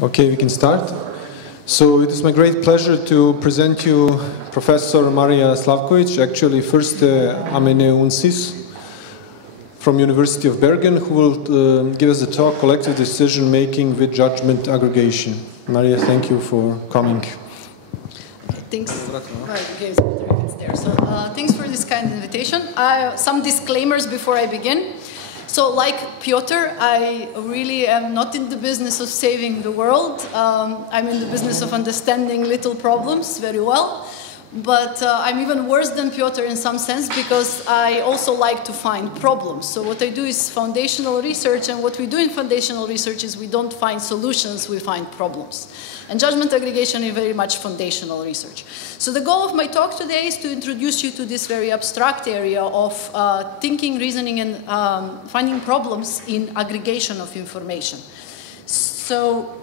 Okay, we can start. So it is my great pleasure to present you Professor Marija Slavkovik, actually first amanuensis from University of Bergen, who will give us a talk, Collective Decision Making with Judgment Aggregation. Marija, thank you for coming. Thanks. Thanks for this kind invitation. Some disclaimers before I begin. So, like Piotr, I really am not in the business of saving the world. I'm in the business of understanding little problems very well. But I'm even worse than Piotr in some sense because I also like to find problems. So what I do is foundational research, and what we do in foundational research is we don't find solutions, we find problems. And judgment aggregation is very much foundational research. So the goal of my talk today is to introduce you to this very abstract area of thinking, reasoning, and finding problems in aggregation of information. So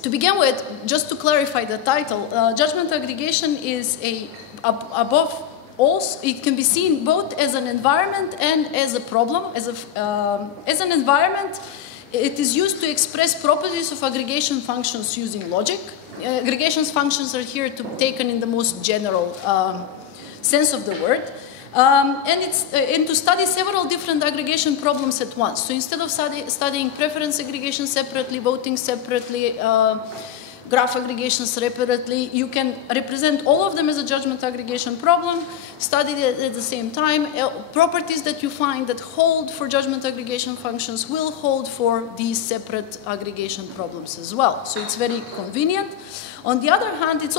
to begin with, just to clarify the title, judgment aggregation is above all, it can be seen both as an environment and as a problem. As an environment, it is used to express properties of aggregation functions using logic. Aggregation functions are here taken in the most general sense of the word. And to study several different aggregation problems at once. So instead of studying preference aggregation separately, voting separately, graph aggregation separately, you can represent all of them as a judgment aggregation problem, study it at the same time. Properties that you find that hold for judgment aggregation functions will hold for these separate aggregation problems as well. So it's very convenient. On the other hand, it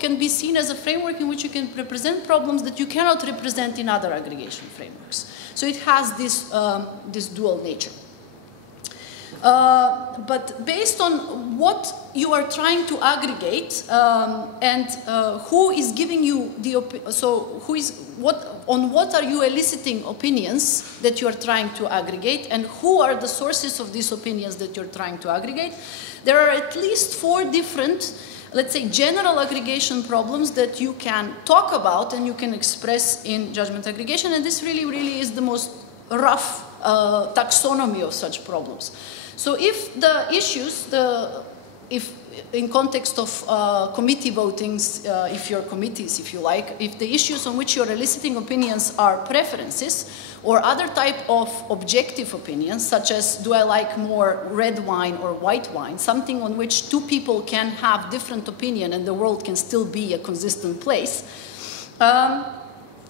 can be seen as a framework in which you can represent problems that you cannot represent in other aggregation frameworks. So it has this dual nature. But based on what you are trying to aggregate and who is giving you on what are you eliciting opinions that you are trying to aggregate, and who are the sources of these opinions that you're trying to aggregate, there are at least 4 different, let's say, general aggregation problems that you can talk about and you can express in judgment aggregation, and this really is the most rough taxonomy of such problems. So if the issues, if in context of committee votings, if your committees, if you like, if the issues on which you're eliciting opinions are preferences or other type of objective opinions, such as do I like more red wine or white wine, something on which 2 people can have different opinion and the world can still be a consistent place,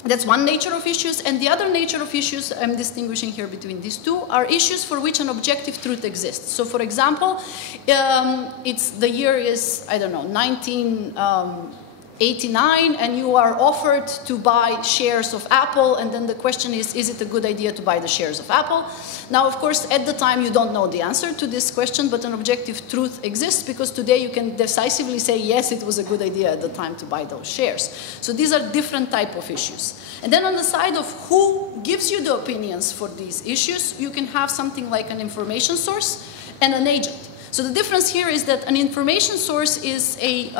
that's one nature of issues, and the other nature of issues, I'm distinguishing here between these 2, are issues for which an objective truth exists. So for example, the year is, I don't know, 1989, and you are offered to buy shares of Apple, and then the question is it a good idea to buy the shares of Apple? Now, of course, at the time you don't know the answer to this question, but an objective truth exists because today you can decisively say, yes, it was a good idea at the time to buy those shares. So these are different type of issues. And then on the side of who gives you the opinions for these issues, you can have something like an information source and an agent. So the difference here is that an information source is a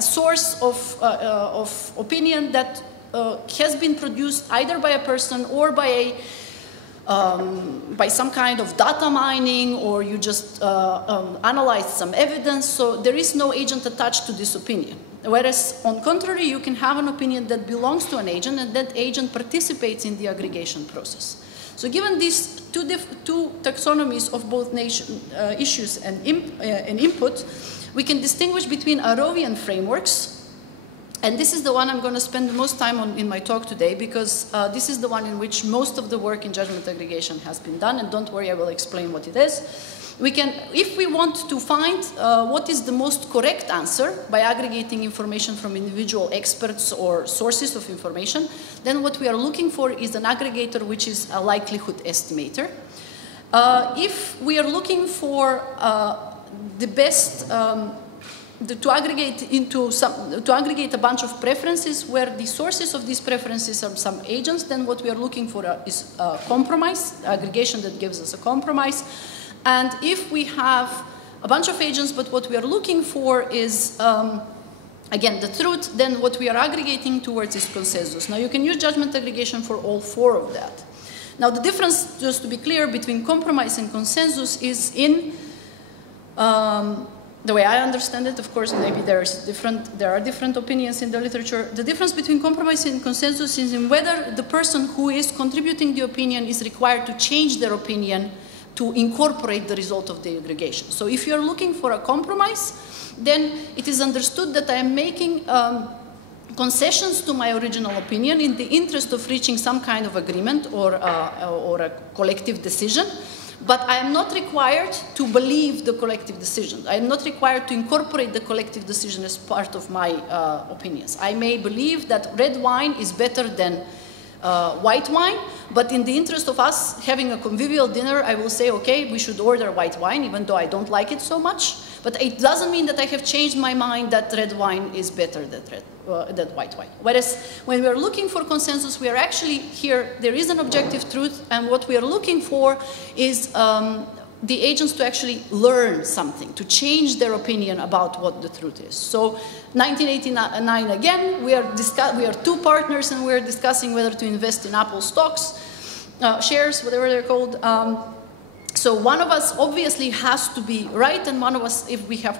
source of opinion that has been produced either by a person or by some kind of data mining, or you just analyzed some evidence, so there is no agent attached to this opinion. Whereas, on contrary, you can have an opinion that belongs to an agent, and that agent participates in the aggregation process. So given these two taxonomies of both issues and input, we can distinguish between Arrowian frameworks, and this is the one I'm going to spend the most time on in my talk today, because this is the one in which most of the work in judgment aggregation has been done, and don't worry, I will explain what it is. We can, if we want to find what is the most correct answer by aggregating information from individual experts or sources of information, then what we are looking for is an aggregator which is a likelihood estimator. If we are looking for the best to aggregate a bunch of preferences where the sources of these preferences are some agents, then what we are looking for is a compromise, aggregation that gives us a compromise. And if we have a bunch of agents, but what we are looking for is, again, the truth, then what we are aggregating towards is consensus. Now, you can use judgment aggregation for all 4 of that. Now, the difference, just to be clear, between compromise and consensus is in The way I understand it, of course, maybe there are different opinions in the literature. The difference between compromise and consensus is in whether the person who is contributing the opinion is required to change their opinion to incorporate the result of the aggregation. So if you're looking for a compromise, then it is understood that I am making concessions to my original opinion in the interest of reaching some kind of agreement or a collective decision. But I am not required to believe the collective decision. I am not required to incorporate the collective decision as part of my opinions. I may believe that red wine is better than white wine, but in the interest of us having a convivial dinner, I will say, okay, we should order white wine, even though I don't like it so much. But it doesn't mean that I have changed my mind that red wine is better than white wine. Whereas when we are looking for consensus, we are actually here, there is an objective truth, and what we are looking for is the agents to actually learn something, to change their opinion about what the truth is. So 1989 again, we are two partners and we're discussing whether to invest in Apple stocks, shares, whatever they're called. So one of us obviously has to be right, and one of us, if we have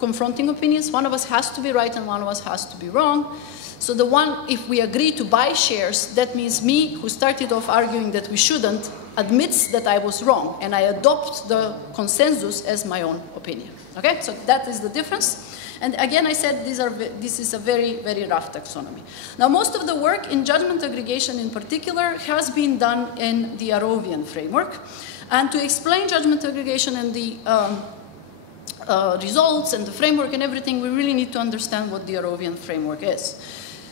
confronting opinions, one of us has to be right and one of us has to be wrong. So the one, if we agree to buy shares, that means me, who started off arguing that we shouldn't, admits that I was wrong, and I adopt the consensus as my own opinion. Okay, so that is the difference. And again, I said this is a very, very rough taxonomy. Now, most of the work in judgment aggregation in particular has been done in the Arrowian framework. And to explain judgment aggregation and the results and the framework and everything, we really need to understand what the Arrowian framework is.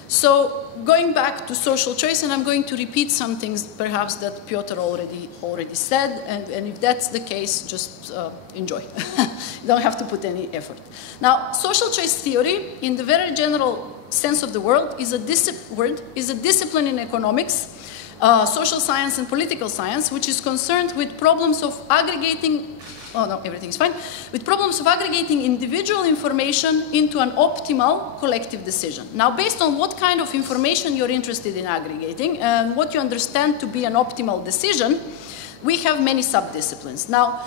So going back to social choice, and I'm going to repeat some things perhaps that Piotr already said, and if that's the case, just enjoy. You don't have to put any effort. Now, social choice theory, in the very general sense of the word, is a discipline in economics, social science and political science, which is concerned with problems of aggregating, oh no, everything's fine, with problems of aggregating individual information into an optimal collective decision. Now, based on what kind of information you're interested in aggregating and what you understand to be an optimal decision, we have many sub-disciplines. Now,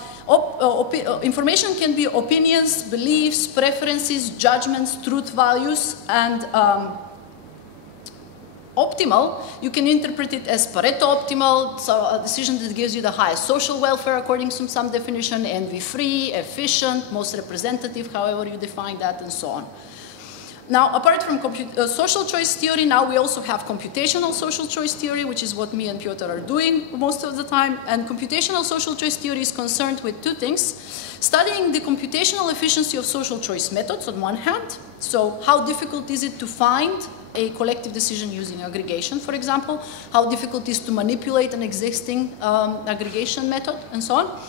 information can be opinions, beliefs, preferences, judgments, truth values, and optimal, you can interpret it as Pareto optimal, so a decision that gives you the highest social welfare according to some definition, envy-free, efficient, most representative, however you define that, and so on. Now, apart from social choice theory, now we also have computational social choice theory, which is what me and Piotr are doing most of the time. And computational social choice theory is concerned with two things: studying the computational efficiency of social choice methods on one hand. So how difficult is it to find a collective decision using aggregation, for example? How difficult is to manipulate an existing aggregation method, and so on.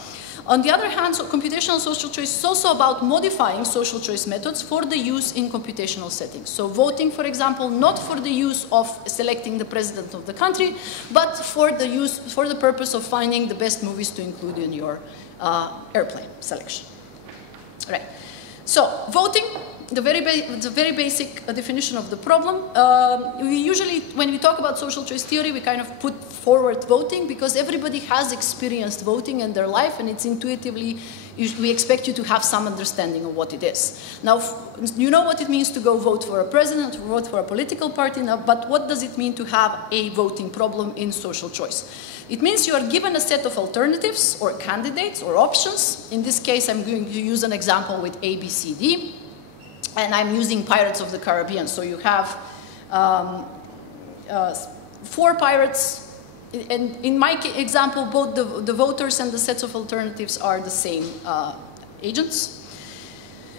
On the other hand, so computational social choice is also about modifying social choice methods for the use in computational settings. So voting, for example, not for the use of selecting the president of the country, but for the purpose of finding the best movies to include in your airplane selection. Right. So voting, the very basic definition of the problem. We usually, when we talk about social choice theory, we kind of put forward voting because everybody has experienced voting in their life, and it's intuitively, we expect you to have some understanding of what it is. Now, you know what it means to go vote for a president, or vote for a political party, now, but what does it mean to have a voting problem in social choice? It means you are given a set of alternatives or candidates or options. In this case, I'm going to use an example with A, B, C, D. And I'm using Pirates of the Caribbean. So you have 4 pirates. And in my example, both the voters and the sets of alternatives are the same agents.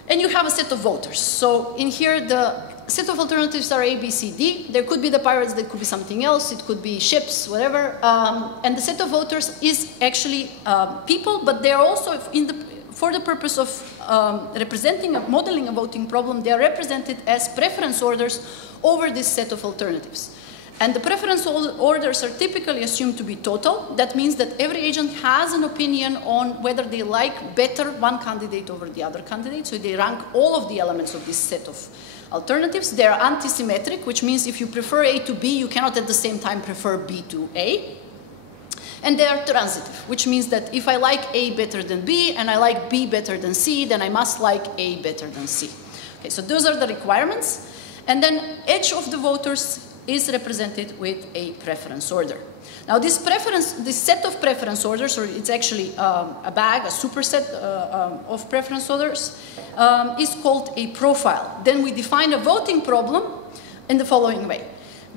And you have a set of voters. So in here, the set of alternatives are A, B, C, D. There could be the pirates, there could be something else. It could be ships, whatever. And the set of voters is actually people, but they're also for the purpose of modeling a voting problem, they are represented as preference orders over this set of alternatives. And the preference orders are typically assumed to be total. That means that every agent has an opinion on whether they like better one candidate over the other candidate. So they rank all of the elements of this set of alternatives. They are antisymmetric, which means if you prefer A to B, you cannot at the same time prefer B to A. And they are transitive, which means that if I like A better than B and I like B better than C, then I must like A better than C. Okay, so those are the requirements. And then each of the voters is represented with a preference order. Now this set of preference orders, or it's actually a bag, a superset of preference orders, is called a profile. Then we define a voting problem in the following way.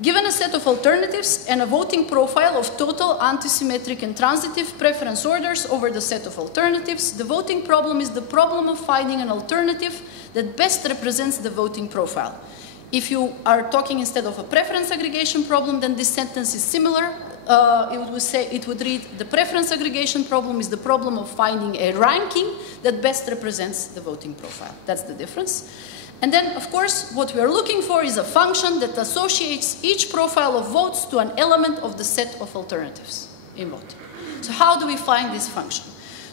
Given a set of alternatives and a voting profile of total, antisymmetric, and transitive preference orders over the set of alternatives, the voting problem is the problem of finding an alternative that best represents the voting profile. If you are talking instead of a preference aggregation problem, then this sentence is similar. It would read, the preference aggregation problem is the problem of finding a ranking that best represents the voting profile. That's the difference. And then, of course, what we are looking for is a function that associates each profile of votes to an element of the set of alternatives in voting. So how do we find this function?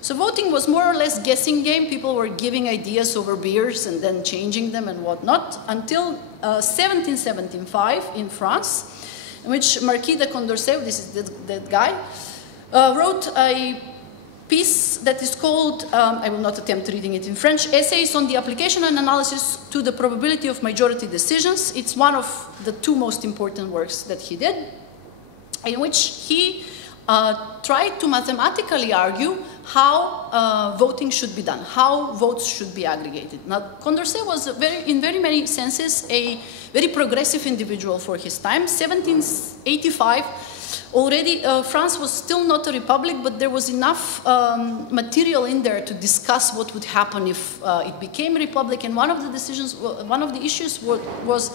So voting was more or less guessing game. People were giving ideas over beers and then changing them and whatnot until 1775 in France, in which Marquis de Condorcet, this is that guy, wrote a piece that is called, I will not attempt reading it in French, Essays on the Application and Analysis to the Probability of Majority Decisions. It's one of the two most important works that he did, in which he tried to mathematically argue how voting should be done, how votes should be aggregated. Now, Condorcet was in very many senses a very progressive individual for his time. 1785, already France was still not a republic, but there was enough material in there to discuss what would happen if it became a republic. And one of the issues was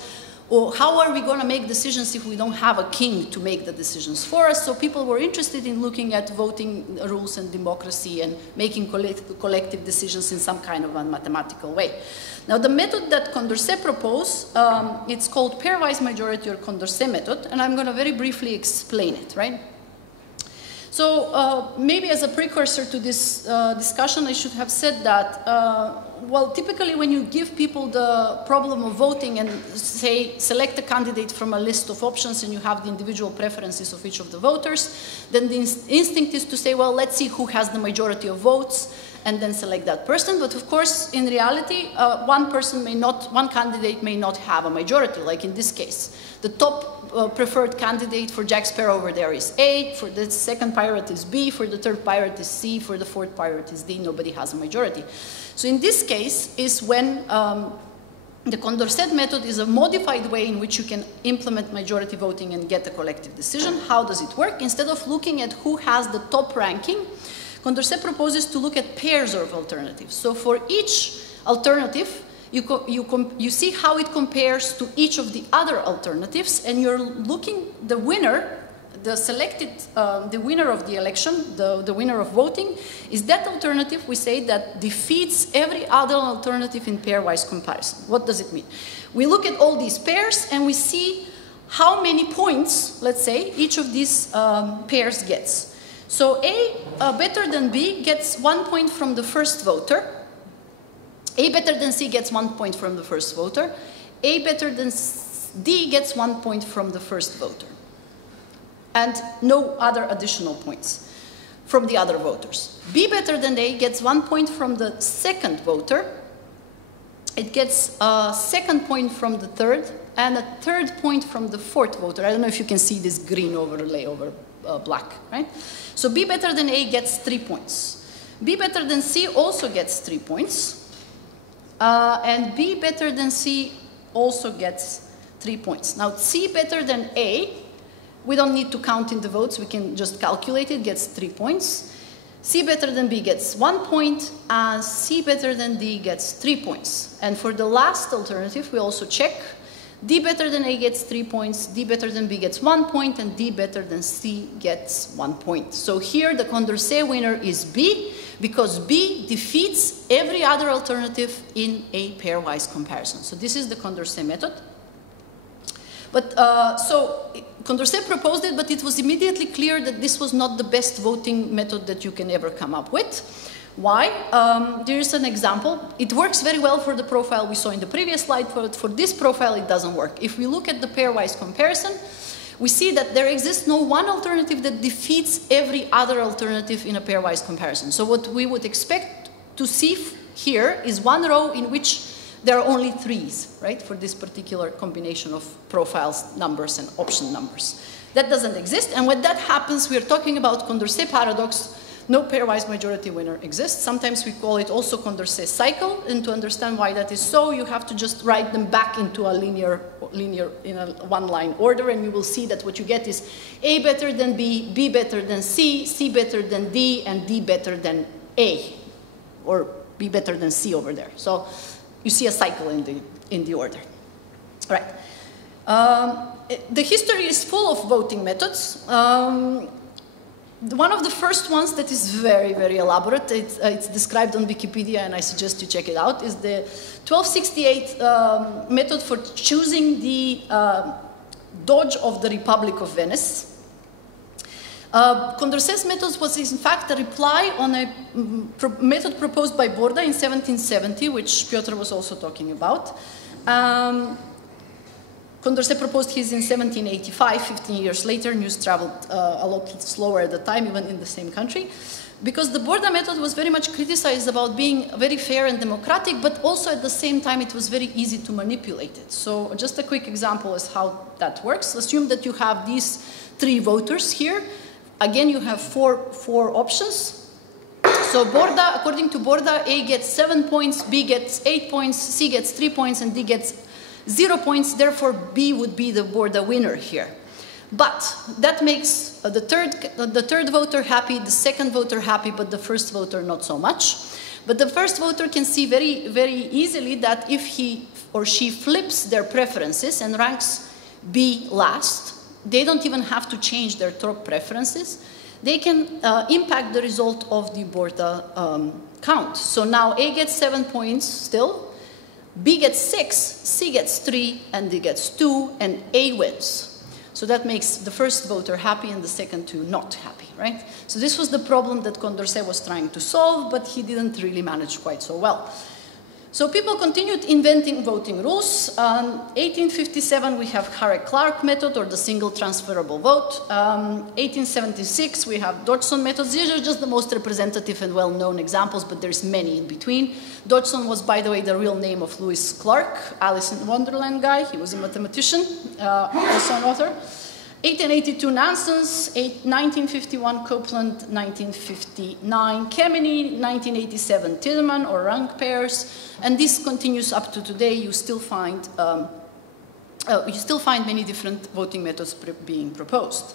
how are we going to make decisions if we don't have a king to make the decisions for us? So people were interested in looking at voting rules and democracy and making collective decisions in some kind of a mathematical way. Now the method that Condorcet proposed, it's called pairwise majority or Condorcet method, and I'm going to very briefly explain it, right? So maybe as a precursor to this discussion, I should have said that, well, typically when you give people the problem of voting and say, select a candidate from a list of options and you have the individual preferences of each of the voters, then the instinct is to say, well, let's see who has the majority of votes and then select that person. But of course, in reality, one candidate may not have a majority, like in this case. The top preferred candidate for Jack Sparrow over there is A, for the second pirate is B, for the third pirate is C, for the fourth pirate is D. Nobody has a majority. So in this case is when the Condorcet method is a modified way in which you can implement majority voting and get a collective decision. How does it work? Instead of looking at who has the top ranking, Condorcet proposes to look at pairs of alternatives. So for each alternative, you see how it compares to each of the other alternatives, and you're looking the winner, the winner of the election, the winner of voting, is that alternative, we say, that defeats every other alternative in pairwise comparison. What does it mean? We look at all these pairs and we see how many points, let's say, each of these pairs gets. So A better than B gets 1 point from the first voter. A better than C gets 1 point from the first voter. A better than D gets 1 point from the first voter. And no other additional points from the other voters. B better than A gets 1 point from the second voter. It gets a second point from the third, and a third point from the fourth voter. I don't know if you can see this green overlay over black, right? So B better than A gets 3 points. B better than C also gets 3 points. And B better than C also gets 3 points. Now C better than A, we don't need to count in the votes, we can just calculate it, gets 3 points. C better than B gets 1 point, and C better than D gets 3 points. And for the last alternative, we also check. D better than A gets 3 points, D better than B gets 1 point, and D better than C gets 1 point. So here the Condorcet winner is B, because B defeats every other alternative in a pairwise comparison. So this is the Condorcet method. But so Condorcet proposed it, but it was immediately clear that this was not the best voting method that you can ever come up with. Why? There is an example. It works very well for the profile we saw in the previous slide, but for this profile it doesn't work. If we look at the pairwise comparison, we see that there exists no one alternative that defeats every other alternative in a pairwise comparison. So what we would expect to see here is one row in which there are only 3s, right, for this particular combination of profiles, numbers, and option numbers. That doesn't exist, and when that happens, we are talking about Condorcet paradox. No pairwise majority winner exists. Sometimes we call it also Condorcet cycle, and to understand why that is so, you have to just write them back into a linear in a one-line order, and you will see that what you get is A better than B, B better than C, C better than D, and D better than A, or B better than C over there. So you see a cycle in the order. Right. The history is full of voting methods. One of the first ones that is very, very elaborate, it's described on Wikipedia, and I suggest you check it out, is the 1268 method for choosing the Doge of the Republic of Venice. Condorcet's method was in fact a reply on a method proposed by Borda in 1770, which Piotr was also talking about. Condorcet proposed his in 1785, 15 years later. News traveled a lot slower at the time, even in the same country, because the Borda method was very much criticized about being very fair and democratic, but also at the same time it was very easy to manipulate it. So just a quick example is how that works. Assume that you have these 3 voters here. Again, you have four options. So Borda, according to Borda, A gets 7 points, B gets 8 points, C gets 3 points, and D gets 0 points. Therefore, B would be the Borda winner here. But that makes the third voter happy, the second voter happy, but the first voter not so much. But the first voter can see very, very easily that if he or she flips their preferences and ranks B last, they don't even have to change their top preferences. They can impact the result of the Borda count. So now A gets 7 points still, B gets 6, C gets 3, and D gets 2, and A wins. So that makes the first voter happy and the second 2 not happy, right? So this was the problem that Condorcet was trying to solve, but he didn't really manage quite so well. So people continued inventing voting rules. 1857, we have Harrell-Clark method, or the single transferable vote. 1876, we have Dodgson methods. These are just the most representative and well-known examples, but there's many in between. Dodgson was, by the way, the real name of Lewis Clark, Alice in Wonderland guy. He was a mathematician, also an author. 1882, Nansens. 1951, Copeland. 1959, Kemeny. 1987, Tillman, or rank pairs. And this continues up to today. You still find many different voting methods being proposed.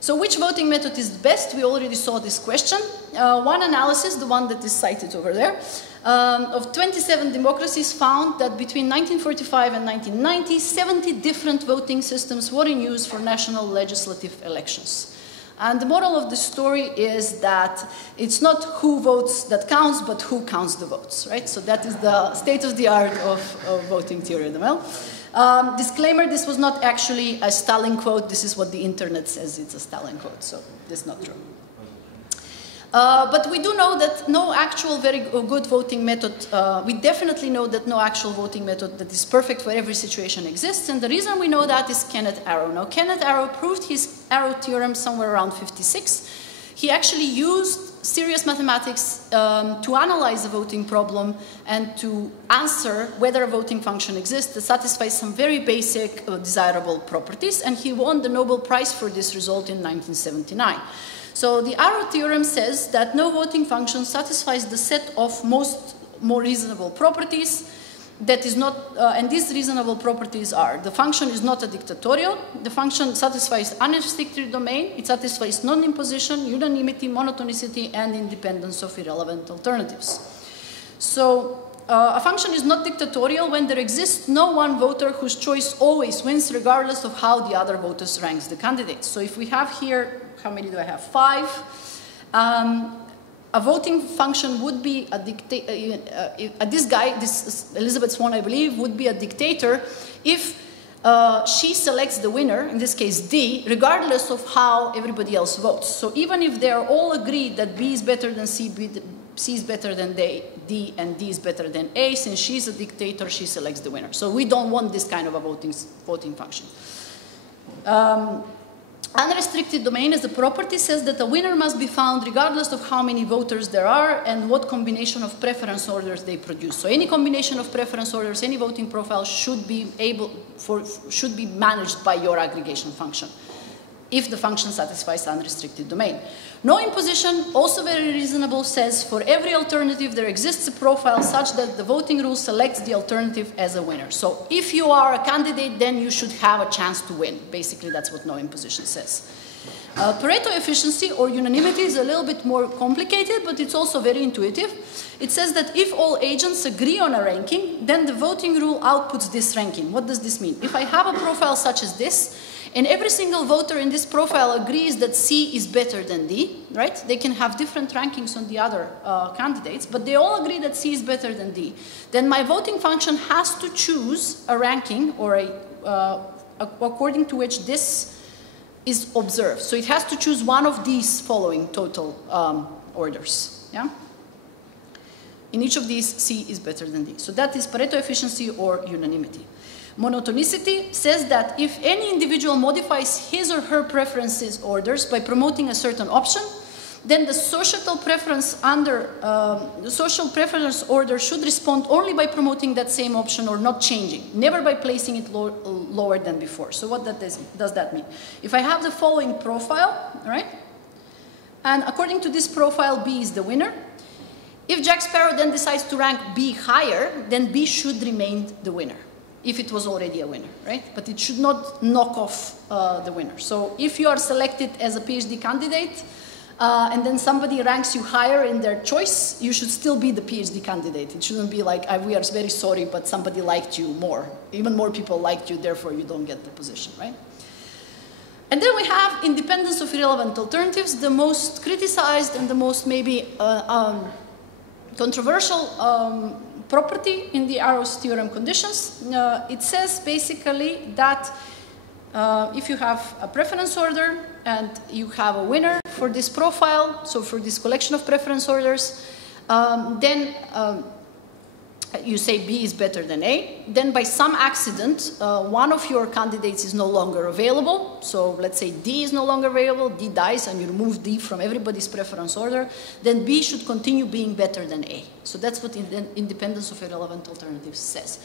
So which voting method is the best? We already saw this question. One analysis, the one that is cited over there, of 27 democracies found that between 1945 and 1990, 70 different voting systems were in use for national legislative elections. And the moral of the story is that it's not who votes that counts, but who counts the votes, right? So that is the state of the art of voting theory. Well, disclaimer, this was not actually a Stalin quote. This is what the internet says it's a Stalin quote, so this is not true. But we do know that no actual very good voting method, we definitely know that no actual voting method that is perfect for every situation exists, and the reason we know that is Kenneth Arrow. Now, Kenneth Arrow proved his Arrow Theorem somewhere around 56. He actually used serious mathematics to analyze a voting problem and to answer whether a voting function exists that satisfies some very basic desirable properties, and he won the Nobel Prize for this result in 1979. So the Arrow Theorem says that no voting function satisfies the set of more reasonable properties that is not, and these reasonable properties are: the function is not a dictatorial, the function satisfies unrestricted domain, it satisfies non-imposition, unanimity, monotonicity, and independence of irrelevant alternatives. So a function is not dictatorial when there exists no one voter whose choice always wins, regardless of how the other voters ranks the candidates. So if we have here, how many do I have? 5. A voting function would be a dictator. This guy, this Elizabeth Swan, I believe, would be a dictator if she selects the winner, in this case D, regardless of how everybody else votes. So even if they are all agreed that B is better than C, C is better than D, and D is better than A, since she's a dictator, she selects the winner. So we don't want this kind of a voting function. Unrestricted domain as a property says that a winner must be found regardless of how many voters there are and what combination of preference orders they produce. So any combination of preference orders, any voting profile should be managed by your aggregation function, if the function satisfies unrestricted domain. No imposition, also very reasonable, says for every alternative there exists a profile such that the voting rule selects the alternative as a winner. So if you are a candidate, then you should have a chance to win. Basically, that's what no imposition says. Pareto efficiency or unanimity is a little bit more complicated, but it's also very intuitive. It says that if all agents agree on a ranking, then the voting rule outputs this ranking. What does this mean? If I have a profile such as this, and every single voter in this profile agrees that C is better than D, right? They can have different rankings on the other candidates, but they all agree that C is better than D. Then my voting function has to choose a ranking or according to which this is observed. So it has to choose one of these following total orders. Yeah? In each of these, C is better than D. So that is Pareto efficiency or unanimity. Monotonicity says that if any individual modifies his or her preferences orders by promoting a certain option, then the social preference order should respond only by promoting that same option or not changing, never by placing it lower than before. So what does that mean? If I have the following profile, right, and according to this profile, B is the winner. If Jack Sparrow then decides to rank B higher, then B should remain the winner, if it was already a winner, right? But it should not knock off the winner. So if you are selected as a PhD candidate and then somebody ranks you higher in their choice, you should still be the PhD candidate. It shouldn't be like, we are very sorry, but somebody liked you more. Even more people liked you, therefore you don't get the position, right? And then we have independence of irrelevant alternatives, the most criticized and the most maybe controversial property in the Arrow Theorem conditions. It says basically that if you have a preference order and you have a winner for this profile, so for this collection of preference orders, then you say B is better than A. Then by some accident, one of your candidates is no longer available. So let's say D is no longer available, D dies, and you remove D from everybody's preference order. Then B should continue being better than A. So that's what independence of irrelevant alternatives says.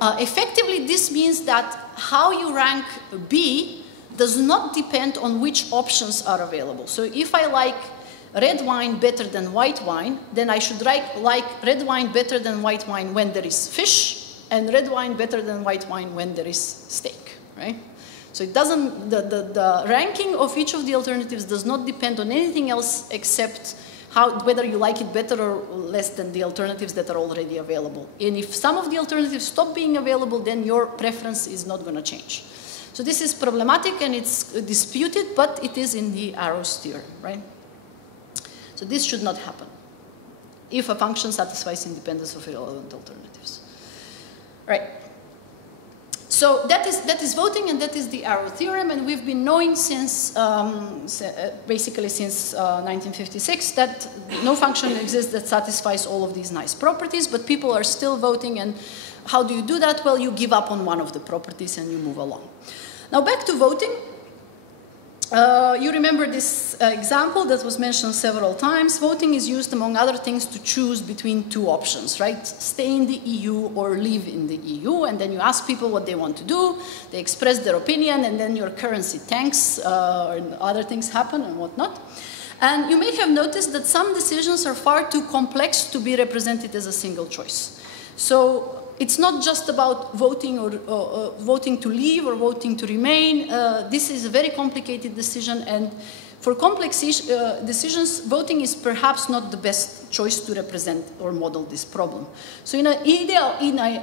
Effectively, this means that how you rank B does not depend on which options are available. So if I like red wine better than white wine, then I should like red wine better than white wine when there is fish, and red wine better than white wine when there is steak, right? So it doesn't, the ranking of each of the alternatives does not depend on anything else except whether you like it better or less than the alternatives that are already available. And if some of the alternatives stop being available, then your preference is not going to change. So this is problematic and it's disputed, but it is in the Arrow Theorem, right? So this should not happen if a function satisfies independence of irrelevant alternatives. Right. So that is voting, and that is the Arrow Theorem, and we've been knowing since, basically since 1956 that no function exists that satisfies all of these nice properties, but people are still voting, and how do you do that? Well, you give up on one of the properties and you move along. Now back to voting. You remember this example that was mentioned several times. Voting is used, among other things, to choose between two options, right? Stay in the EU or leave in the EU, and then you ask people what they want to do. They express their opinion, and then your currency tanks, and other things happen and whatnot. And you may have noticed that some decisions are far too complex to be represented as a single choice. So it's not just about voting or voting to leave or voting to remain. This is a very complicated decision, and for complex decisions, voting is perhaps not the best choice to represent or model this problem. So in an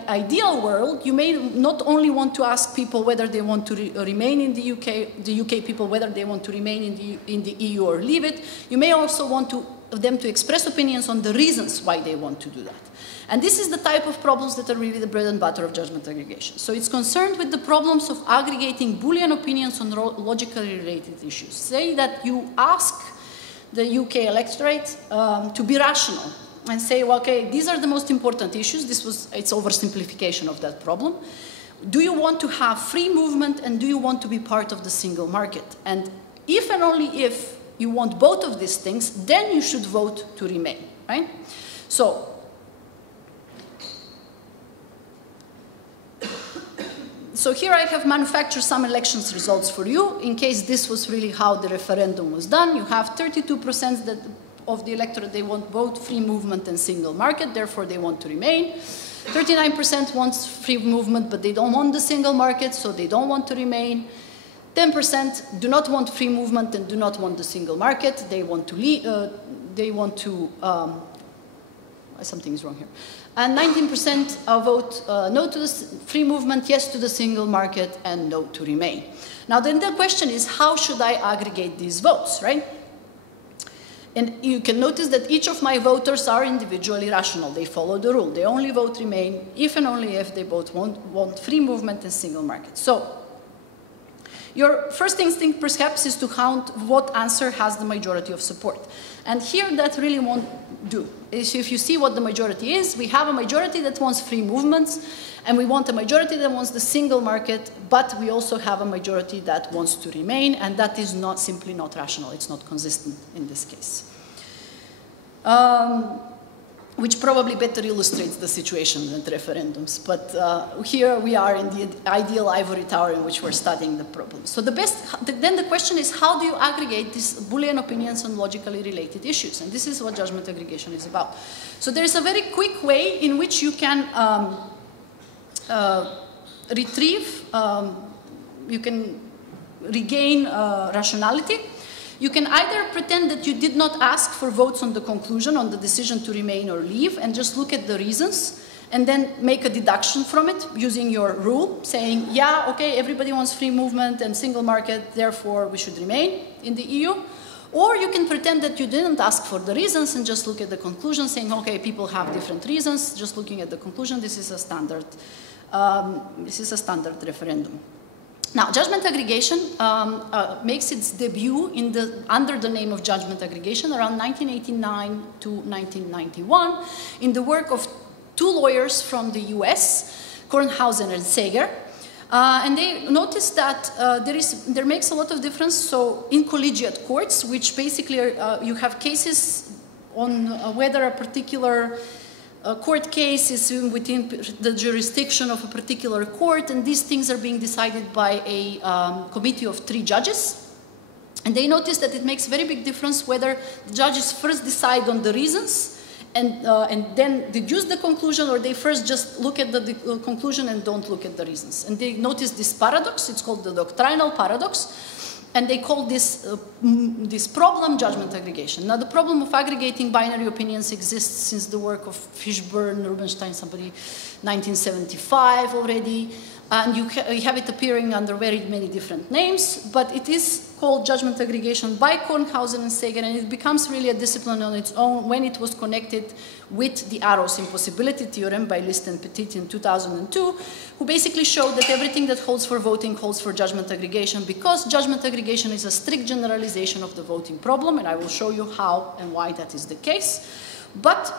ideal world, you may not only want to ask people whether they want to remain in the UK people whether they want to remain in the EU or leave it. You may also want them to express opinions on the reasons why they want to do that. And this is the type of problems that are really the bread and butter of judgment aggregation. So it's concerned with the problems of aggregating Boolean opinions on logically related issues. Say that you ask the UK electorate to be rational and say, well, okay, these are the most important issues. It's oversimplification of that problem. do you want to have free movement and do you want to be part of the single market? And if and only if you want both of these things, then you should vote to remain, right? So here I have manufactured some elections results for you. In case this was really how the referendum was done, you have 32% of the electorate, they want both free movement and single market, therefore they want to remain. 39% wants free movement, but they don't want the single market, so they don't want to remain. 10% do not want free movement and do not want the single market. They want to leave, something is wrong here. And 19% vote no to the free movement, yes to the single market, and no to remain. Now then the question is, how should I aggregate these votes, right? And you can notice that each of my voters are individually rational. They follow the rule. They only vote remain if and only if they both want free movement and single market. So your first instinct perhaps is to count what answer has the majority of support. And here that really won't do. If you see what the majority is, we have a majority that wants free movements, and we want a majority that wants the single market, but we also have a majority that wants to remain, and that is simply not rational. It's not consistent in this case. Which probably better illustrates the situation than the referendums. But here we are in the ideal ivory tower in which we're studying the problem. So then the question is, how do you aggregate these Boolean opinions on logically related issues? And this is what judgment aggregation is about. So there's a very quick way in which you can you can regain rationality. You can either pretend that you did not ask for votes on the conclusion, on the decision to remain or leave, and just look at the reasons, and then make a deduction from it using your rule, saying, yeah, okay, everybody wants free movement and single market, therefore we should remain in the EU. Or you can pretend that you didn't ask for the reasons and just look at the conclusion, saying, okay, people have different reasons, just looking at the conclusion, this is a standard referendum. Now, judgment aggregation makes its debut under the name of judgment aggregation around 1989 to 1991 in the work of two lawyers from the US, Kornhausen and Sager. And they noticed that there makes a lot of difference. So in collegiate courts, which basically you have cases on whether a particular court case is within the jurisdiction of a particular court, and these things are being decided by a committee of 3 judges. And they noticed that it makes a very big difference whether the judges first decide on the reasons and then deduce the conclusion, or they first just look at the conclusion and don't look at the reasons. And they noticed this paradox, it's called the doctrinal paradox, and they call this problem judgment aggregation. Now, the problem of aggregating binary opinions exists since the work of Fishburne, Rubinstein, somebody, 1975 already. And you have it appearing under very many different names, but it is called judgment aggregation by Kornhausen and Sager, and it becomes really a discipline on its own when it was connected with the Arrow's impossibility theorem by List and Petit in 2002, who basically showed that everything that holds for voting holds for judgment aggregation, because judgment aggregation is a strict generalization of the voting problem, and I will show you how and why that is the case. But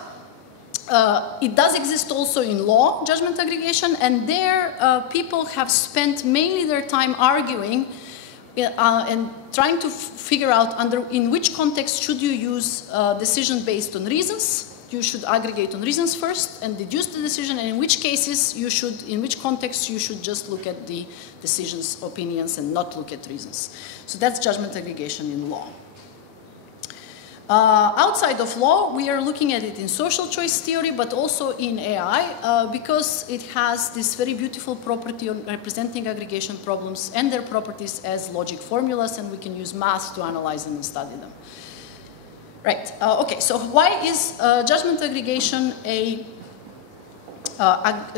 it does exist also in law, judgment aggregation, and there people have spent mainly their time arguing and trying to figure out in which context should you use decision based on reasons. You should aggregate on reasons first and deduce the decision, and in which cases you should, in which context you should just look at the decisions, opinions, and not look at reasons. So that's judgment aggregation in law. Outside of law, we are looking at it in social choice theory, but also in AI, because it has this very beautiful property of representing aggregation problems and their properties as logic formulas, and we can use math to analyze them and study them. Right, okay, so why is judgment aggregation a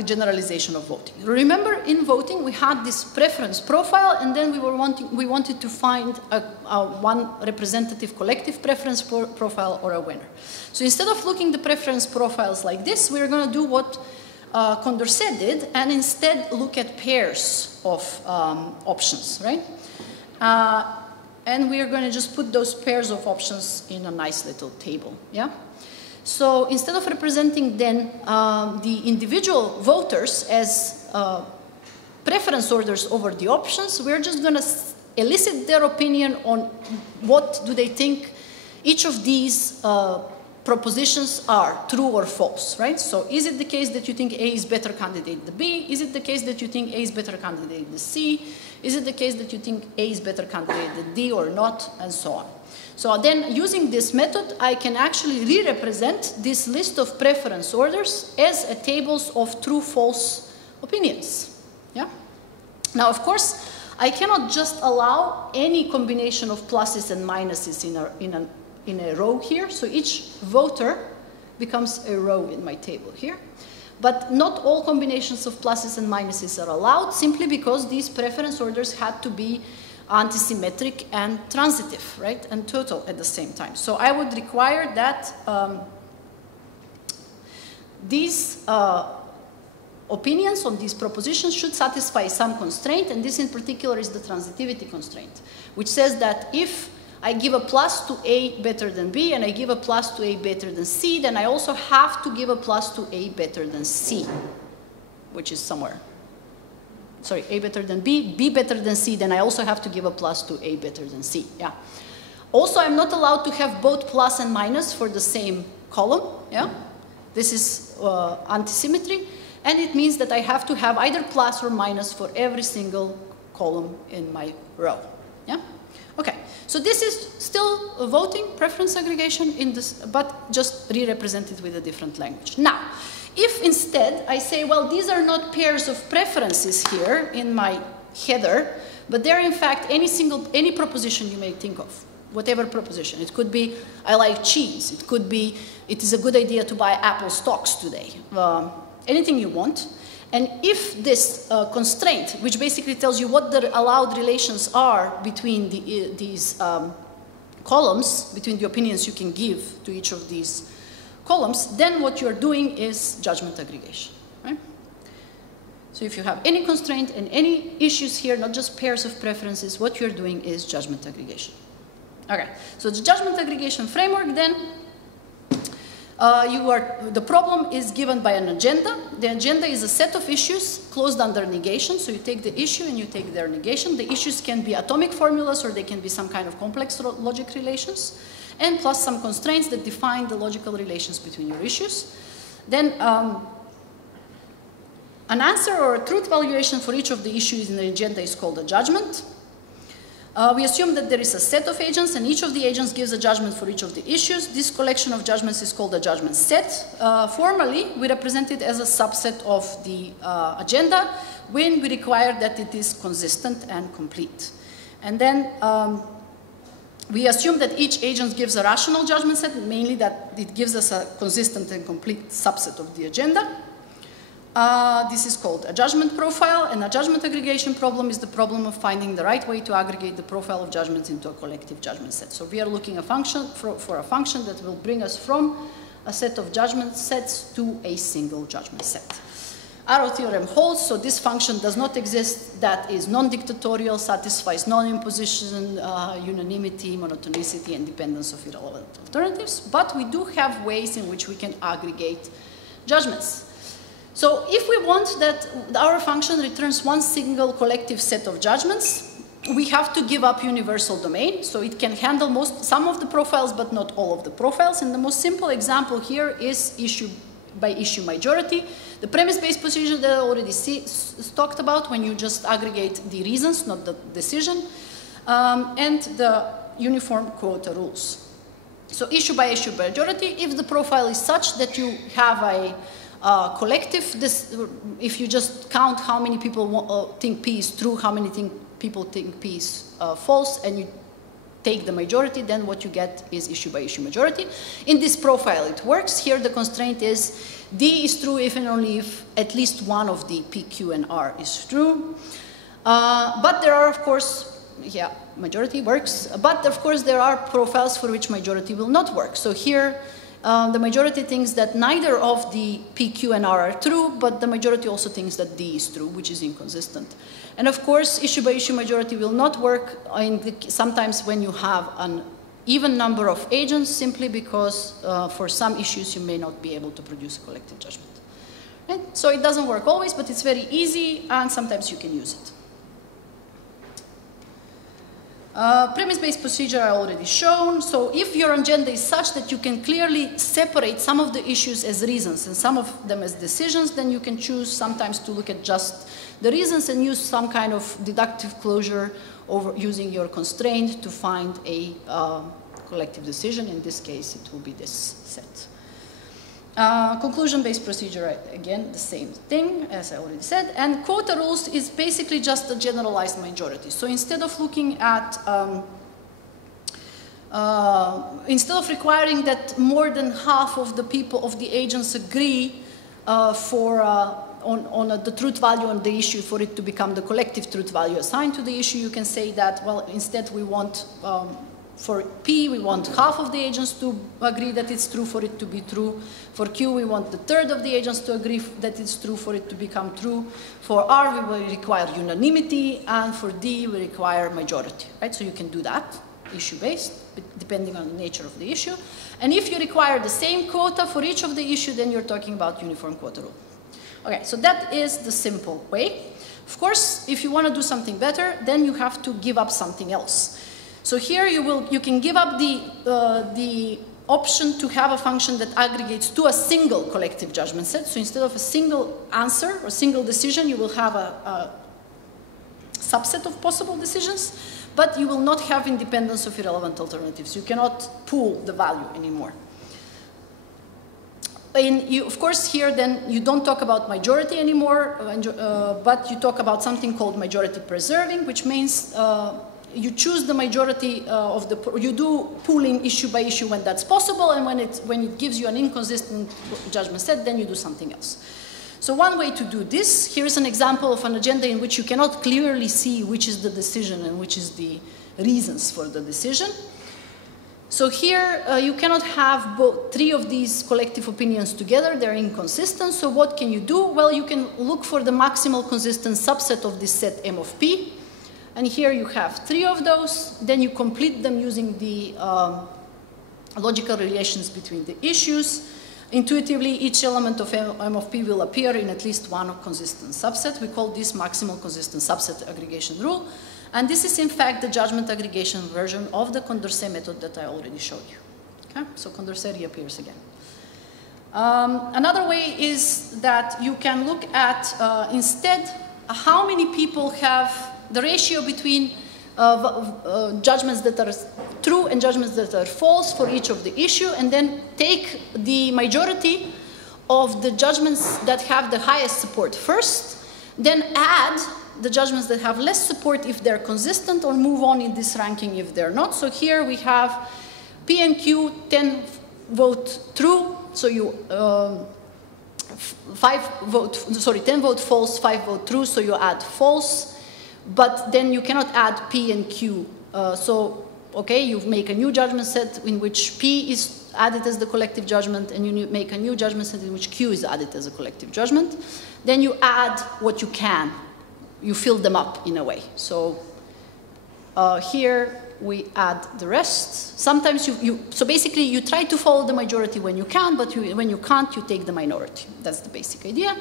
generalization of voting? Remember, in voting we had this preference profile, and then we wanted to find one representative collective preference profile or a winner. So instead of looking the preference profiles like this, we're going to do what Condorcet did, and instead look at pairs of options, right? And we are going to just put those pairs of options in a nice little table, yeah? So instead of representing then the individual voters as preference orders over the options, we're just going to elicit their opinion on what do they think each of these propositions are, true or false, right? So is it the case that you think A is better candidate than B? Is it the case that you think A is better candidate than C? Is it the case that you think A is better candidate than D or not, and so on? So then using this method, I can actually re-represent this list of preference orders as a tables of true-false opinions, yeah? Now, of course, I cannot just allow any combination of pluses and minuses in a row here. So each voter becomes a row in my table here. But not all combinations of pluses and minuses are allowed, simply because these preference orders had to be antisymmetric and transitive, right, and total at the same time. So I would require that these opinions on these propositions should satisfy some constraint, and this in particular is the transitivity constraint, which says that if I give a plus to A better than B and I give a plus to A better than C, then I also have to give a plus to A better than C, which is somewhere. Sorry, A better than B, B better than C, then I also have to give a plus to A better than C, yeah. Also, I'm not allowed to have both plus and minus for the same column, yeah. This is antisymmetry, and it means that I have to have either plus or minus for every single column in my row, yeah. Okay, so this is still a voting preference aggregation in this, but just re-represented with a different language. Now, if instead I say, well, these are not pairs of preferences here in my header, but they're in fact any proposition you may think of, whatever proposition. It could be, I like cheese. It could be, it is a good idea to buy Apple stocks today. Anything you want. And if this constraint, which basically tells you what the allowed relations are between these columns, between the opinions you can give to each of these columns, then what you're doing is judgment aggregation, right? So if you have any constraint and any issues here, not just pairs of preferences, what you're doing is judgment aggregation. Okay, so the judgment aggregation framework then, the problem is given by an agenda. The agenda is a set of issues closed under negation. So you take the issue and you take their negation. The issues can be atomic formulas or they can be some kind of complex logic relations, and plus some constraints that define the logical relations between your issues. Then an answer or a truth valuation for each of the issues in the agenda is called a judgment. We assume that there is a set of agents, and each of the agents gives a judgment for each of the issues. This collection of judgments is called a judgment set. Formally, we represent it as a subset of the agenda when we require that it is consistent and complete. And then we assume that each agent gives a rational judgment set, mainly that it gives us a consistent and complete subset of the agenda. This is called a judgment profile, and a judgment aggregation problem is the problem of finding the right way to aggregate the profile of judgments into a collective judgment set. So we are looking for a function that will bring us from a set of judgment sets to a single judgment set. Arrow Theorem holds, so this function does not exist that is non-dictatorial, satisfies non-imposition, unanimity, monotonicity, and dependence of irrelevant alternatives, but we do have ways in which we can aggregate judgments. So if we want that our function returns one single collective set of judgments, we have to give up universal domain. So it can handle some of the profiles, but not all of the profiles. And the most simple example here is issue by issue majority. The premise-based procedure that I already talked about, when you just aggregate the reasons, not the decision, and the uniform quota rules. So issue by issue majority, if the profile is such that you have a collective, if you just count how many people think P is true, how many people think P is false, and you take the majority, then what you get is issue by issue majority. In this profile it works. Here the constraint is D is true if and only if at least one of the P, Q, and R is true. But there are, of course, yeah, majority works, but of course there are profiles for which majority will not work. So here the majority thinks that neither of the P, Q, and R are true, but the majority also thinks that D is true, which is inconsistent. And of course, issue by issue majority will not work sometimes when you have an even number of agents, simply because for some issues you may not be able to produce a collective judgment. Right? So it doesn't work always, but it's very easy, and sometimes you can use it. Premise-based procedure I already shown. So if your agenda is such that you can clearly separate some of the issues as reasons and some of them as decisions, then you can choose sometimes to look at just the reasons and use some kind of deductive closure over using your constraint to find a collective decision. In this case, it will be this set. Conclusion-based procedure, again, the same thing, as I already said. And quota rules is basically just a generalized majority. So instead of looking at, instead of requiring that more than half of the people, of the agents agree on the truth value on the issue for it to become the collective truth value assigned to the issue, you can say that, well, instead we want, for P, we want half of the agents to agree that it's true for it to be true. For Q, we want the third of the agents to agree that it's true for it to become true. For R, we will require unanimity, and for D, we require majority, right? So you can do that, issue-based, depending on the nature of the issue. And if you require the same quota for each of the issue, then you're talking about uniform quota rule. Okay, so that is the simple way. Of course, if you want to do something better, then you have to give up something else. So here you can give up the option to have a function that aggregates to a single collective judgment set. So instead of a single answer or single decision, you will have a subset of possible decisions, but you will not have independence of irrelevant alternatives. You cannot pool the value anymore. And of course, here then you don't talk about majority anymore, but you talk about something called majority preserving, which means you choose the majority you do pooling issue by issue when that's possible, and when it gives you an inconsistent judgment set, then you do something else. So one way to do this, here's an example of an agenda in which you cannot clearly see which is the decision and which is the reasons for the decision. So here you cannot have three of these collective opinions together, they're inconsistent. So what can you do? Well, you can look for the maximal consistent subset of this set M of P. And here you have three of those, then you complete them using the logical relations between the issues. Intuitively, each element of M of P will appear in at least one consistent subset. We call this maximal consistent subset aggregation rule. And this is, in fact, the judgment aggregation version of the Condorcet method that I already showed you. Okay? So Condorcet reappears again. Another way is that you can look at, instead, how many people have the ratio between judgments that are true and judgments that are false for each of the issue, and then take the majority of the judgments that have the highest support first, then add the judgments that have less support if they're consistent, or move on in this ranking if they're not. So here we have P and Q 10 vote true, so you 10 vote false, 5 vote true, so you add false. But then you cannot add P and Q. Okay, you make a new judgment set in which P is added as the collective judgment, and you make a new judgment set in which Q is added as a collective judgment. Then you add what you can. You fill them up in a way. So here we add the rest. Sometimes so basically you try to follow the majority when you can, but when you can't, you take the minority. That's the basic idea.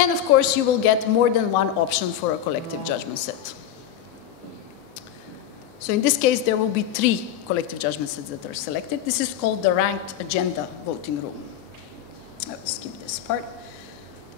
And of course, you will get more than one option for a collective judgment set. So in this case, there will be 3 collective judgment sets that are selected. This is called the ranked agenda voting rule. I will skip this part.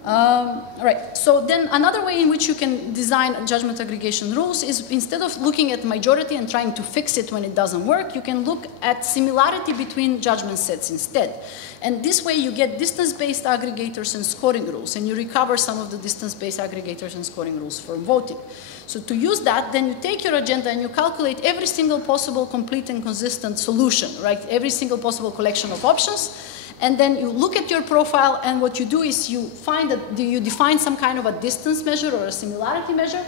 All right, so then another way in which you can design judgment aggregation rules is, instead of looking at majority and trying to fix it when it doesn't work, you can look at similarity between judgment sets instead. And this way you get distance-based aggregators and scoring rules, and you recover some of the distance-based aggregators and scoring rules from voting. So to use that, then you take your agenda and you calculate every single possible complete and consistent solution, right? Every single possible collection of options. And then you look at your profile, and what you do is you find that you define some kind of a distance measure or a similarity measure,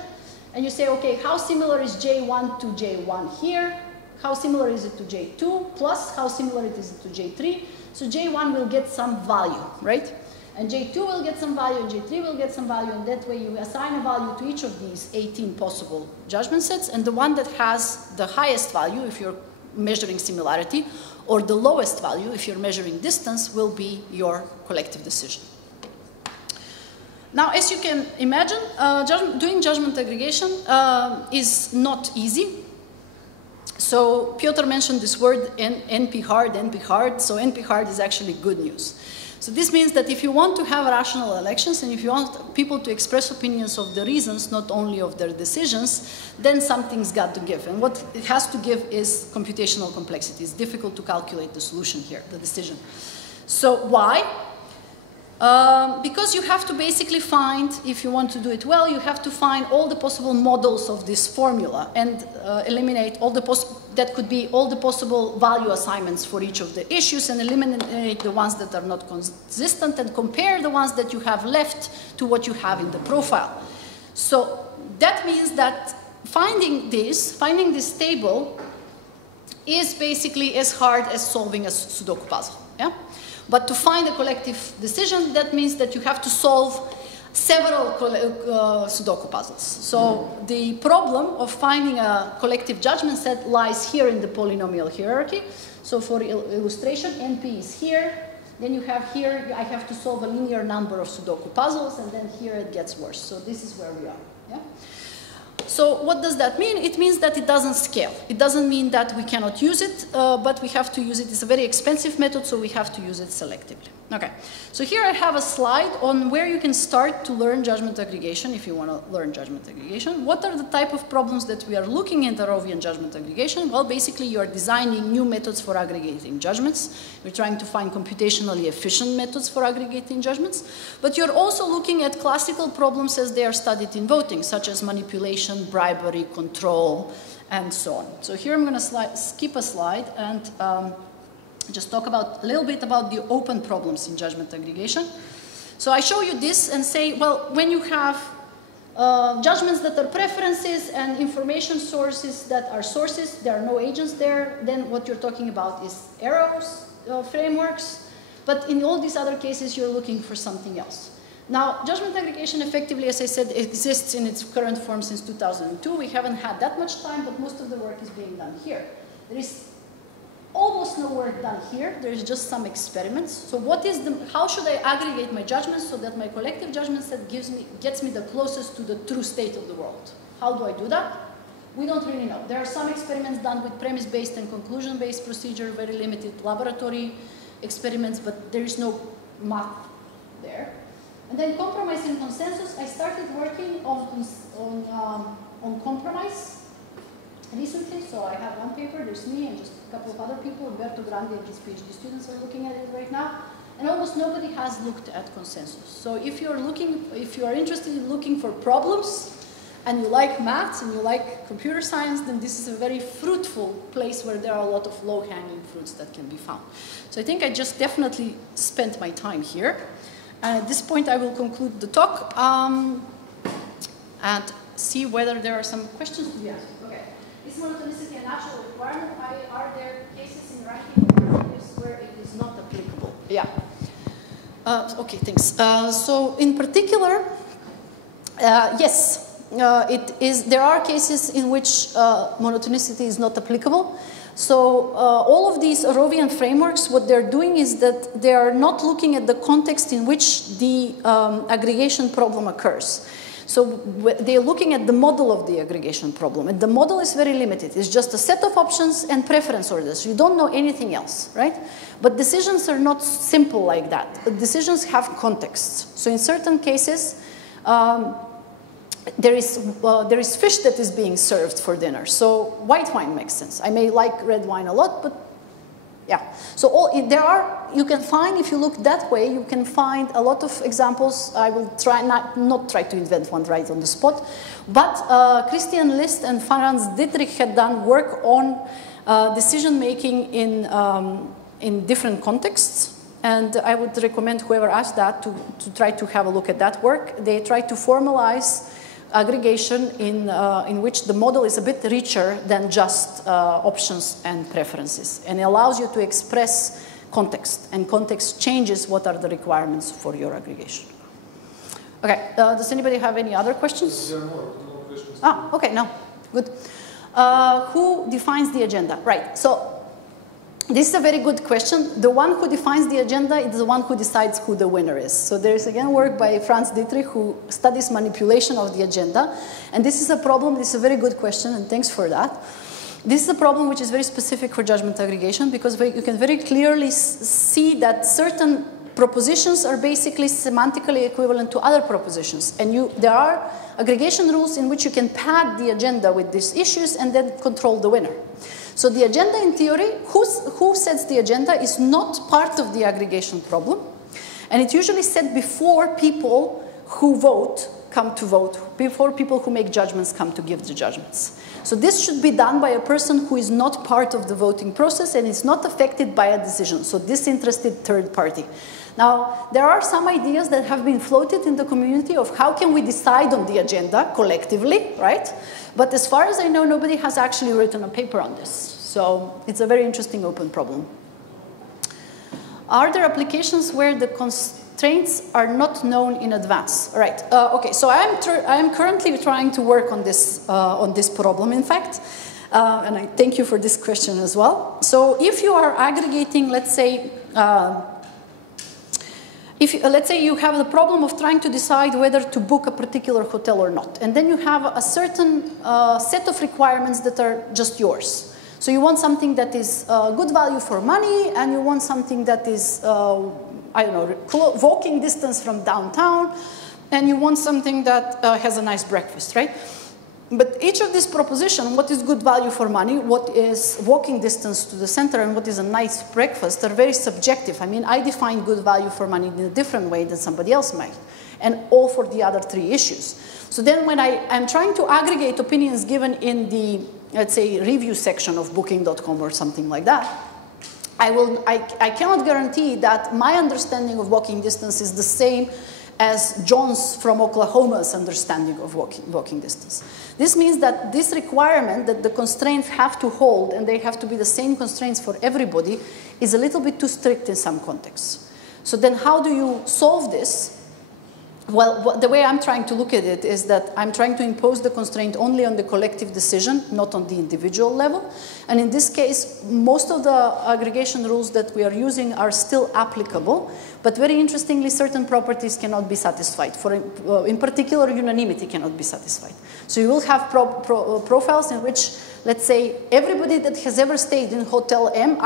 and you say, okay, how similar is J1 to J1 here? How similar is it to J2? Plus, how similar is it to J3? So J1 will get some value, right? And J2 will get some value, and J3 will get some value, and that way you assign a value to each of these 18 possible judgment sets, and the one that has the highest value, if you're measuring similarity, or the lowest value, if you're measuring distance, will be your collective decision. Now, as you can imagine, doing judgment aggregation is not easy. So Piotr mentioned this word NP hard, so NP hard is actually good news. So this means that if you want to have rational elections and if you want people to express opinions of the reasons, not only of their decisions, then something's got to give. And what it has to give is computational complexity. It's difficult to calculate the solution here, the decision. So why? Because you have to basically find, if you want to do it well, you have to find all the possible models of this formula and eliminate all the that could be all the possible value assignments for each of the issues and eliminate the ones that are not consistent and compare the ones that you have left to what you have in the profile. So that means that finding this table is basically as hard as solving a Sudoku puzzle. Yeah? But to find a collective decision, that means that you have to solve several Sudoku puzzles. So the problem of finding a collective judgment set lies here in the polynomial hierarchy. So for illustration, NP is here. Then you have here, I have to solve a linear number of Sudoku puzzles, and then here it gets worse. So this is where we are. Yeah? So what does that mean? It means that it doesn't scale. It doesn't mean that we cannot use it, but we have to use it. It's a very expensive method, so we have to use it selectively. Okay, so here I have a slide on where you can start to learn judgment aggregation if you want to learn judgment aggregation. What are the type of problems that we are looking at Arrowian judgment aggregation? Well, basically you are designing new methods for aggregating judgments. You're trying to find computationally efficient methods for aggregating judgments. But you're also looking at classical problems as they are studied in voting, such as manipulation, bribery, control, and so on. So here I'm going to skip a slide and just talk a little bit about the open problems in judgment aggregation. So I show you this and say, well, when you have judgments that are preferences and information sources that are sources, there are no agents there, then what you're talking about is arrows, frameworks, but in all these other cases you're looking for something else. Now, judgment aggregation effectively, as I said, exists in its current form since 2002. We haven't had that much time, but most of the work is being done here. There is almost no work done here. There's just some experiments. So how should I aggregate my judgments so that my collective judgment set gets me the closest to the true state of the world? How do I do that? We don't really know. There are some experiments done with premise-based and conclusion-based procedure, very limited laboratory experiments, but there is no math there. And then compromise and consensus. I started working on compromise recently, so I have one paper, there's me and just a couple of other people, Umberto Grandi and his PhD students are looking at it right now, and almost nobody has looked at consensus. So if you are interested in looking for problems, and you like maths and you like computer science, then this is a very fruitful place where there are a lot of low-hanging fruits that can be found. So I think I just definitely spent my time here. And at this point, I will conclude the talk and see whether there are some questions to be asked. Okay. Is monotonicity a natural requirement? Are there cases in ranking where it is not applicable? Yeah. Okay, thanks. So in particular, yes. There are cases in which monotonicity is not applicable. So all of these Arrowian frameworks, what they're doing is that they are not looking at the context in which the aggregation problem occurs. So they're looking at the model of the aggregation problem. And the model is very limited. It's just a set of options and preference orders. You don't know anything else, right? But decisions are not simple like that. Decisions have contexts. So in certain cases, there is fish that is being served for dinner. So white wine makes sense. I may like red wine a lot, but yeah. So you can find, if you look that way, you can find a lot of examples. I will try not try to invent one right on the spot. But Christian List and Franz Dietrich had done work on decision making in different contexts. And I would recommend whoever asked that to try to have a look at that work. They try to formalize aggregation in which the model is a bit richer than just options and preferences. And it allows you to express context. And context changes what are the requirements for your aggregation. Okay, does anybody have any other questions? There are more questions. Ah, okay, no, good. Who defines the agenda? Right, so This is a very good question. The one who defines the agenda is the one who decides who the winner is. So there's again work by Franz Dietrich who studies manipulation of the agenda. And this is a problem, this is a very good question, and thanks for that. This is a problem which is very specific for judgment aggregation because you can very clearly see that certain propositions are basically semantically equivalent to other propositions. And there are aggregation rules in which you can pad the agenda with these issues and then control the winner. So the agenda in theory, who sets the agenda is not part of the aggregation problem. And it's usually set before people who vote come to vote, before people who make judgments come to give the judgments. So this should be done by a person who is not part of the voting process and is not affected by a decision, so disinterested third party. Now, there are some ideas that have been floated in the community of how can we decide on the agenda collectively, right? But as far as I know, nobody has actually written a paper on this. So it's a very interesting open problem. Are there applications where the constraints are not known in advance? Right. Okay. So I am currently trying to work on this problem, in fact, and I thank you for this question as well. So if you are aggregating, let's say. Let's say you have the problem of trying to decide whether to book a particular hotel or not, and then you have a certain set of requirements that are just yours. So you want something that is good value for money, and you want something that is, I don't know, walking distance from downtown, and you want something that has a nice breakfast, right? But each of these propositions, what is good value for money, what is walking distance to the center, and what is a nice breakfast, are very subjective. I mean, I define good value for money in a different way than somebody else might, and all for the other three issues. So then when I'm trying to aggregate opinions given in the, let's say, review section of booking.com or something like that, I cannot guarantee that my understanding of walking distance is the same as John's from Oklahoma's understanding of walking distance. This means that this requirement that the constraints have to hold and they have to be the same constraints for everybody is a little bit too strict in some contexts. So then how do you solve this? Well, the way I'm trying to look at it is that I'm trying to impose the constraint only on the collective decision, not on the individual level. And in this case, most of the aggregation rules that we are using are still applicable, but very interestingly, certain properties cannot be satisfied. In particular, unanimity cannot be satisfied. So you will have profiles in which, let's say, everybody that has ever stayed in Hotel M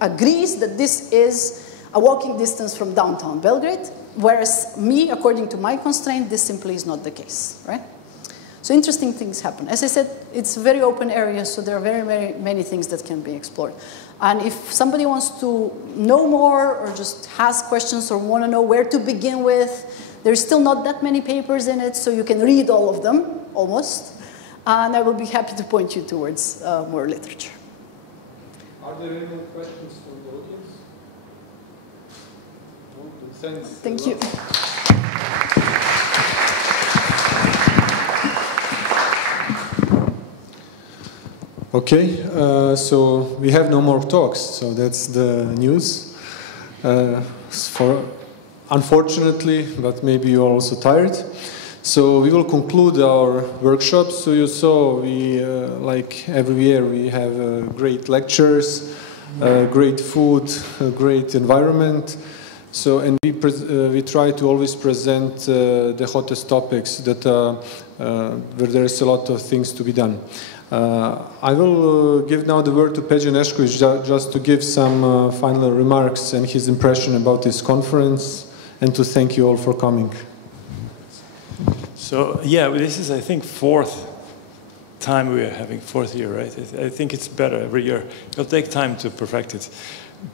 agrees that this is a walking distance from downtown Belgrade, whereas me, according to my constraint, this simply is not the case, right? So interesting things happen. As I said, it's a very open area, so there are very, very many things that can be explored. And if somebody wants to know more or just has questions or want to know where to begin with, there's still not that many papers in it, so you can read all of them, almost. And I will be happy to point you towards more literature. Are there any more questions from the audience? Thank you. Okay, so we have no more talks, so that's the news. Unfortunately, but maybe you're also tired. So we will conclude our workshop. So you saw, like every year, we have great lectures, great food, great environment. So, and we try to always present the hottest topics that where there is a lot of things to be done. I will give now the word to Peđa Nešković just to give some final remarks and his impression about this conference, and to thank you all for coming. So yeah, this is, I think, fourth time we are having, fourth year, right? I think it's better every year. It'll take time to perfect it.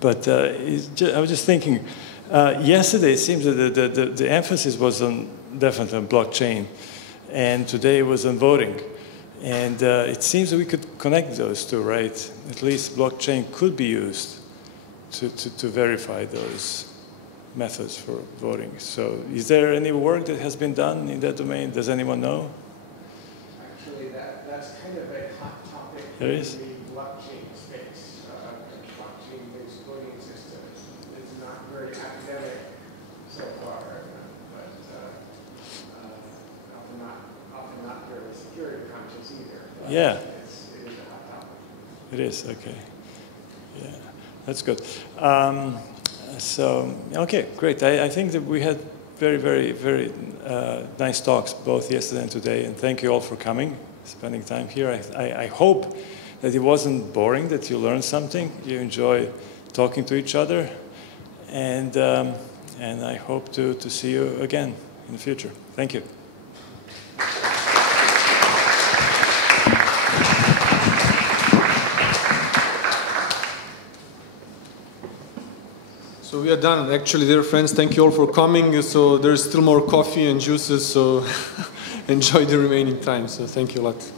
But I was just thinking, yesterday it seems that the emphasis was on definitely on blockchain, and today it was on voting. And it seems that we could connect those two, right? At least blockchain could be used to verify those methods for voting. So is there any work that has been done in that domain? Does anyone know? Actually, that's kind of a hot topic There is? in the blockchain space. Blockchain-based voting systems. It's not very academic so far, but often not very security conscious either. But Yeah. it is a hot topic. It is, okay. Yeah. That's good. So, okay, great. I think that we had very, very, very nice talks both yesterday and today, and thank you all for coming, spending time here. I hope that it wasn't boring, that you learned something, you enjoy talking to each other, and I hope to see you again in the future. Thank you. So we are done. Actually, dear friends, thank you all for coming. So there's still more coffee and juices, so enjoy the remaining time. So thank you a lot.